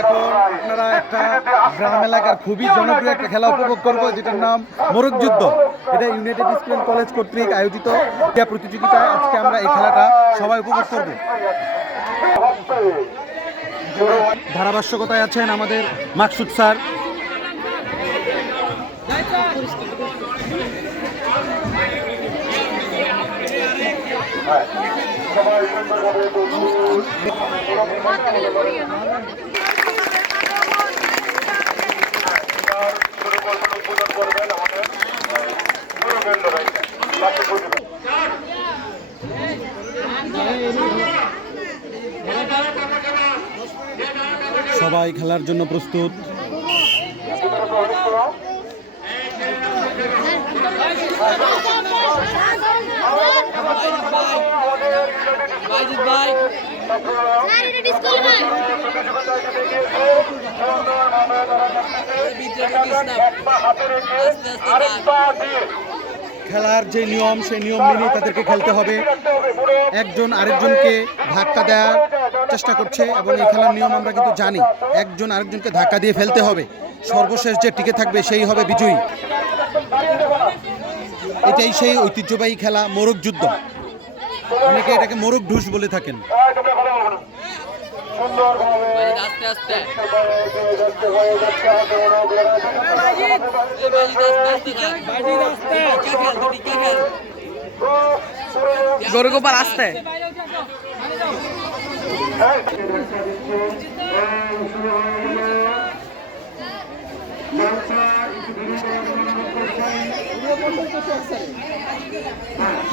এখন আপনারা একটা গ্রাম এলাকার খুবই জনপ্রিয় একটা খেলা উপভোগ করবো, যেটার নাম মোরগ যুদ্ধ। এটা ইউনাইটেড স্কুল কলেজ কর্তৃক আয়োজিত প্রতিযোগিতায় আজকে আমরা এই খেলাটা সবাই উপভোগ করব। ধারাভাষ্যকতায় আছেন আমাদের মাকসুদ স্যার। সবাই খেলার জন্য প্রস্তুত। খেলার যে নিয়ম, সেই নিয়ম মেনে তাদেরকে খেলতে হবে। একজন আরেকজনকে ধাক্কা দেওয়ার চেষ্টা করছে এবং এই খেলার নিয়ম আমরা কিন্তু জানি, একজন আরেকজনকে ধাক্কা দিয়ে ফেলতে হবে। সর্বশেষ যে টিকে থাকবে সেই হবে বিজয়ী। এটাই সেই ঐতিহ্যবাহী খেলা মোরগ যুদ্ধ। অনেকে এটাকে মোরগ ঢুস বলে থাকেন। গরু গোপাল আসতে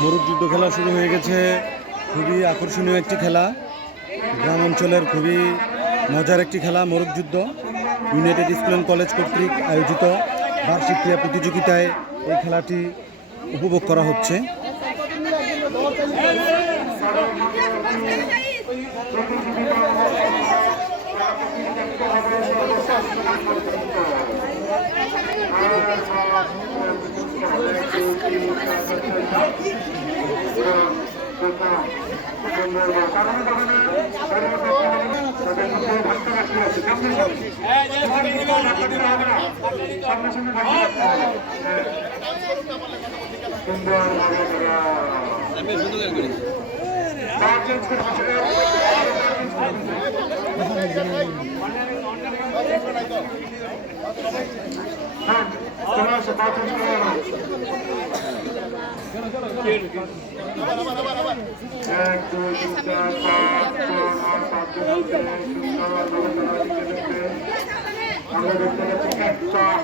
মোরগ যুদ্ধ খেলা শুরু হয়ে গেছে। খুবই আকর্ষণীয় একটি খেলা, গ্রাম অঞ্চলের খুবই মজার একটি খেলা মোরগ যুদ্ধ। ইউনাইটেড স্কুল অ্যান্ড কলেজ কর্তৃক আয়োজিত বার্ষিক ক্রীড়া প্রতিযোগিতায় এই খেলাটি উপভোগ করা হচ্ছে।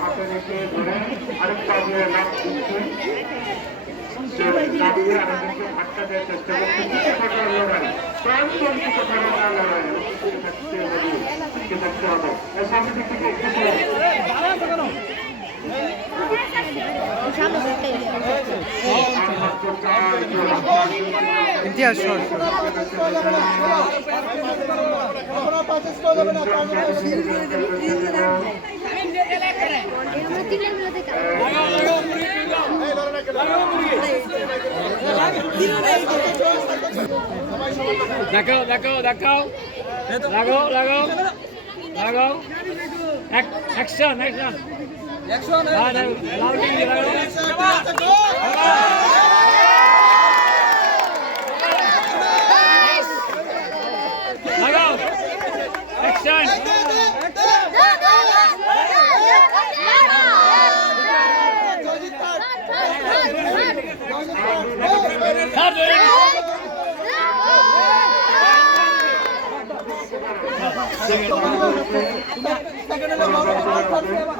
হাতে রেখে ধরে আরেকটা দিয়ে নাম দিচ্ছে, ধাক্কা দেওয়ার চেষ্টা করছে। লড়াই থাকতে হবে। সামনের দিক থেকে ইতিহাস দেখাও দেখাও দেখাও লাগাও লাগাও লাগাও অ্যাকশন অ্যাকশন অ্যাকশন লাউডিং লাগাও লাগাও অ্যাকশন Second.